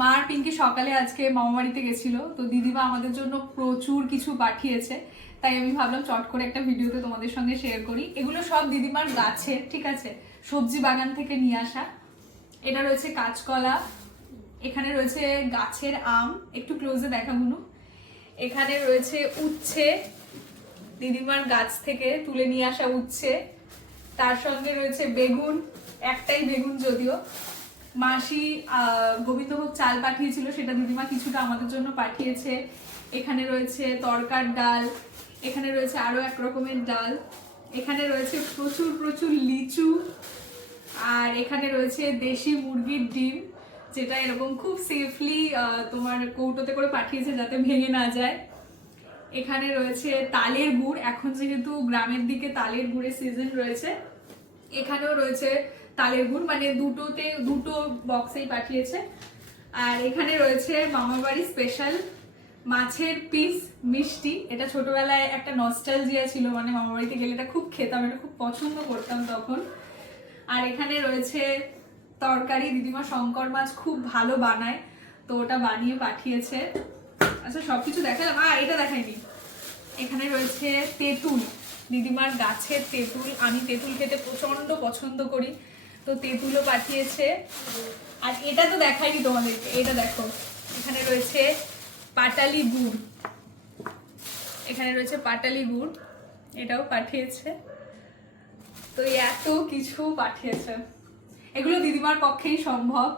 মা আর পিঙ্কি সকালে আজকে মামা বাড়িতে গেছিল, তো দিদিমা আমাদের জন্য প্রচুর কিছু পাঠিয়েছে, তাই আমি ভাবলাম চট করে একটা ভিডিওতে তোমাদের সঙ্গে শেয়ার করি। এগুলো সব দিদিমার গাছের, ঠিক আছে, সবজি বাগান থেকে নিয়ে আসা। এটা রয়েছে কাঁচকলা, এখানে রয়েছে গাছের আম, একটু ক্লোজে দেখাগুলো। এখানে রয়েছে উচ্ছে, দিদিমার গাছ থেকে তুলে নিয়ে আসা উচ্ছে। তার সঙ্গে রয়েছে বেগুন, একটাই বেগুন যদিও। মাসি গোবিন্দভোগ চাল পাঠিয়েছিল, সেটা দিদিমা কিছুটা আমাদের জন্য পাঠিয়েছে। এখানে রয়েছে তরকার ডাল, এখানে রয়েছে আরো এক রকমের ডাল, এখানে রয়েছে প্রচুর প্রচুর লিচু, আর এখানে রয়েছে দেশি মুরগির ডিম, যেটা এরকম খুব সেফলি তোমার কৌটোতে করে পাঠিয়েছে যাতে ভেঙে না যায়। এখানে রয়েছে তালের গুড়, এখন যেহেতু গ্রামের দিকে তালের গুড়ের সিজন রয়েছে, এখানেও রয়েছে তালের গুড়, মানে দুটো বক্সেই পাঠিয়েছে। আর এখানে রয়েছে মামার বাড়ি স্পেশাল মাছের পিস মিষ্টি, এটা ছোটবেলায় একটা নস্টালজিয়া ছিল, মানে মামার বাড়িতে গেলে এটা খুব খেতাম, এটা খুব পছন্দ করতাম তখন। আর এখানে রয়েছে তরকারি, দিদিমা শঙ্কর মাছ খুব ভালো বানায়, তো ওটা বানিয়ে পাঠিয়েছে। আচ্ছা সবকিছু দেখালাম, আর এটা দেখাইনি। এখানে রয়েছে তেঁতুল, দিদিমার গাছের তেঁতুল, আমি তেঁতুল খেতে প্রচন্ড পছন্দ করি, তো তেঁতুলও পাঠিয়েছে। আর এটা তো দেখাইনি তোমাদেরকে, এটা দেখো, এখানে রয়েছে পাটালি গুড়, এখানে রয়েছে পাটালি গুড়, এটাও পাঠিয়েছে। তো এত কিছু পাঠিয়েছে, এগুলো দিদিমার পক্ষেই সম্ভব,